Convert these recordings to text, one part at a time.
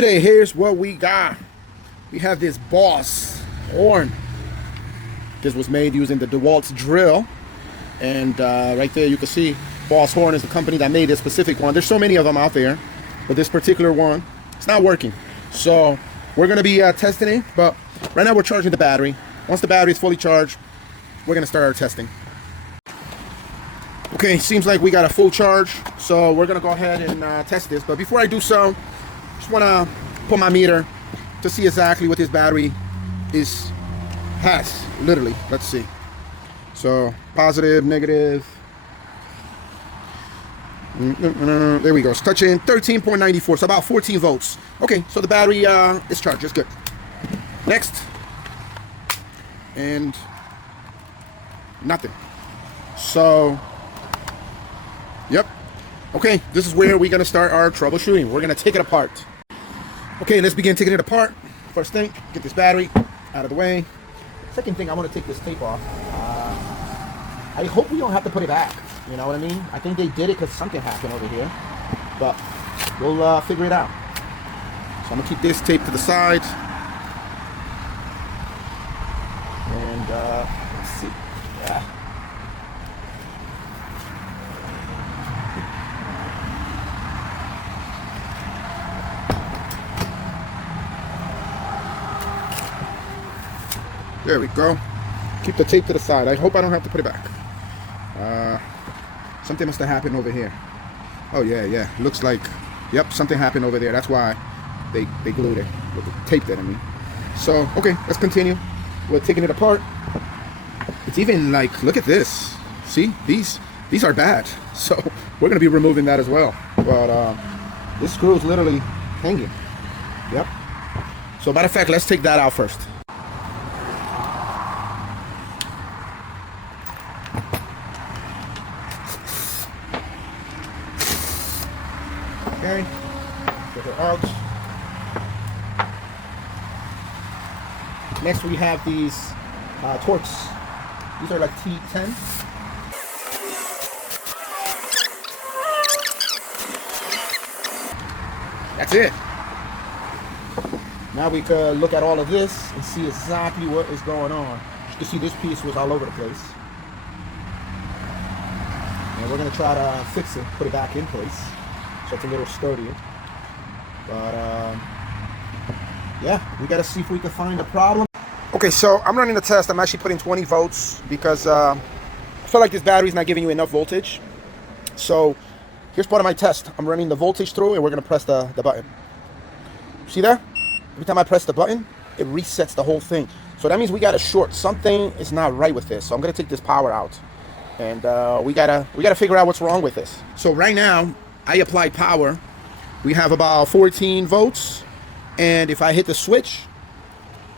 today, here's what we got. We have this Boss horn. This was made using the DeWalt drill. And right there you can see Boss horn is the company that made this specific one. There's so many of them out there, but this particular one, it's not working. So we're gonna be testing it, but right now we're charging the battery. Once the battery is fully charged, we're gonna start our testing. Okay, seems like we got a full charge, so we're gonna go ahead and test this. But before I do so, just wanna put my meter to see exactly what this battery has, literally. Let's see. So positive, negative. There we go. It's touching 13.94, so about 14 volts. Okay, so the battery is charged. It's good. Next, and nothing. So, yep. Okay, this is where we're gonna start our troubleshooting. We're gonna take it apart. Okay, let's begin taking it apart. First thing, get this battery out of the way. Second thing, I want to take this tape off. I hope we don't have to put it back. You know what I mean? I think they did it because something happened over here. But we'll figure it out. So I'm going to keep this tape to the side. And let's see. Yeah. There we go. Keep the tape to the side. I hope I don't have to put it back. Something must have happened over here. Oh yeah. Looks like, yep, something happened over there. That's why they glued it. Taped it, I mean. So, okay, let's continue. We're taking it apart. It's even like, look at this. See, these are bad. So we're gonna be removing that as well. But this screw is literally hanging. Yep. So matter of fact, let's take that out first. Okay, get it out. Next we have these torques. These are like T10. That's it. Now we can look at all of this and see exactly what is going on. You can see this piece was all over the place. And we're gonna try to fix it, put it back in place. So it's a little sturdier. But yeah, we gotta see if we can find a problem. Okay, so I'm running a test. I'm actually putting 20 volts because I feel like this battery's not giving you enough voltage. So here's part of my test. I'm running the voltage through and we're gonna press the button. See there? Every time I press the button, it resets the whole thing. So that means we got a short. Something is not right with this. So I'm gonna take this power out. And we gotta figure out what's wrong with this. So right now, I applied power. We have about 14 volts. And if I hit the switch,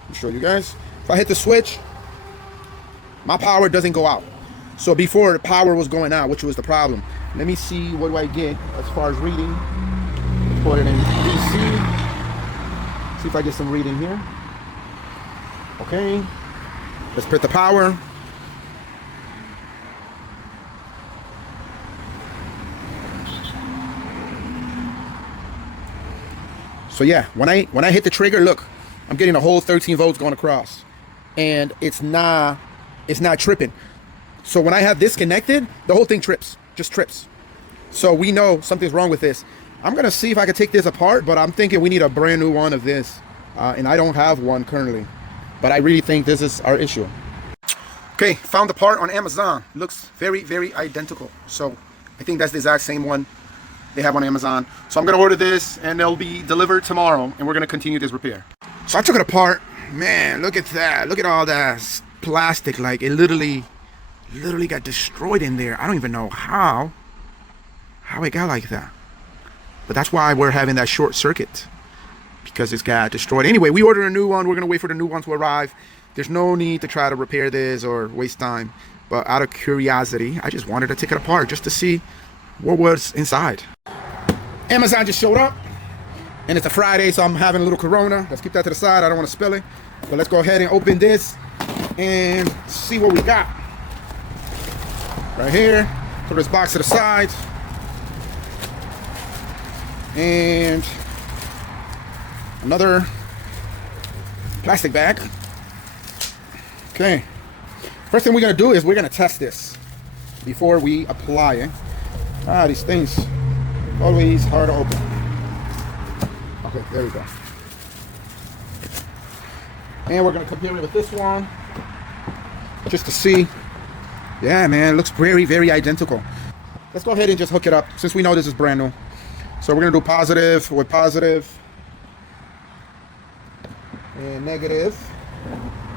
I'll show you guys. If I hit the switch, my power doesn't go out. So before the power was going out, which was the problem. Let me see what do I get as far as reading. Let's put it in DC. See if I get some reading here. Okay. Let's put the power. So yeah, when I hit the trigger, look, I'm getting a whole 13 volts going across, and it's not tripping. So when I have this connected, the whole thing trips, just trips. So we know something's wrong with this. I'm gonna see if I can take this apart, but I'm thinking we need a brand new one of this, and I don't have one currently. But I really think this is our issue. Okay, found the part on Amazon. Looks very, very identical. So I think that's the exact same one they have on Amazon. So I'm gonna order this and they'll be delivered tomorrow and we're gonna continue this repair. So I took it apart. Man, look at that. Look at all that plastic. Like it literally got destroyed in there. I don't even know how it got like that. But that's why we're having that short circuit, because it's got destroyed. Anyway, we ordered a new one. We're gonna wait for the new one to arrive. There's no need to try to repair this or waste time. But out of curiosity, I just wanted to take it apart just to see what was inside. Amazon just showed up, and it's a Friday, so I'm having a little Corona. Let's keep that to the side. I don't want to spill it. But let's go ahead and open this and see what we got. Right here, throw this box to the side. And Another plastic bag. Okay. First thing we're gonna do is we're gonna test this before we apply it. These things always hard to open. Okay, there we go. And we're gonna compare it with this one just to see. Yeah, man, it looks very, very identical. Let's go ahead and just hook it up since we know this is brand new. So we're gonna do positive with positive and negative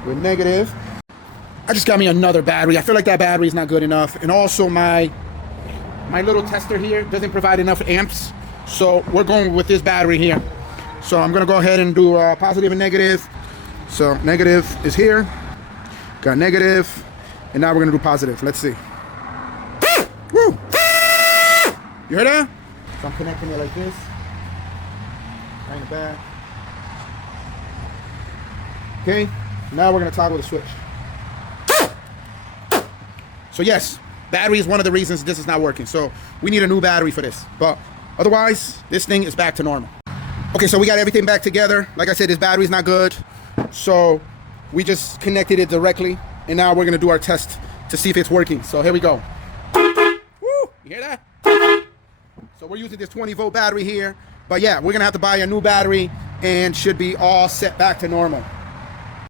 with negative. I just got me another battery. I feel like that battery is not good enough. And also my little tester here doesn't provide enough amps. So we're going with this battery here. So I'm gonna go ahead and do positive and negative. So negative is here. Got negative. And now we're gonna do positive. Let's see. Woo! You heard that? So I'm connecting it like this. Right in the back. Okay. Now we're gonna toggle the switch. So yes, battery is one of the reasons this is not working. So we need a new battery for this. But otherwise, this thing is back to normal. Okay, so we got everything back together. Like I said, this battery is not good. So we just connected it directly. And now we're gonna do our test to see if it's working. So here we go. Woo! You hear that? So we're using this 20-volt battery here. But yeah, we're gonna have to buy a new battery and should be all set back to normal.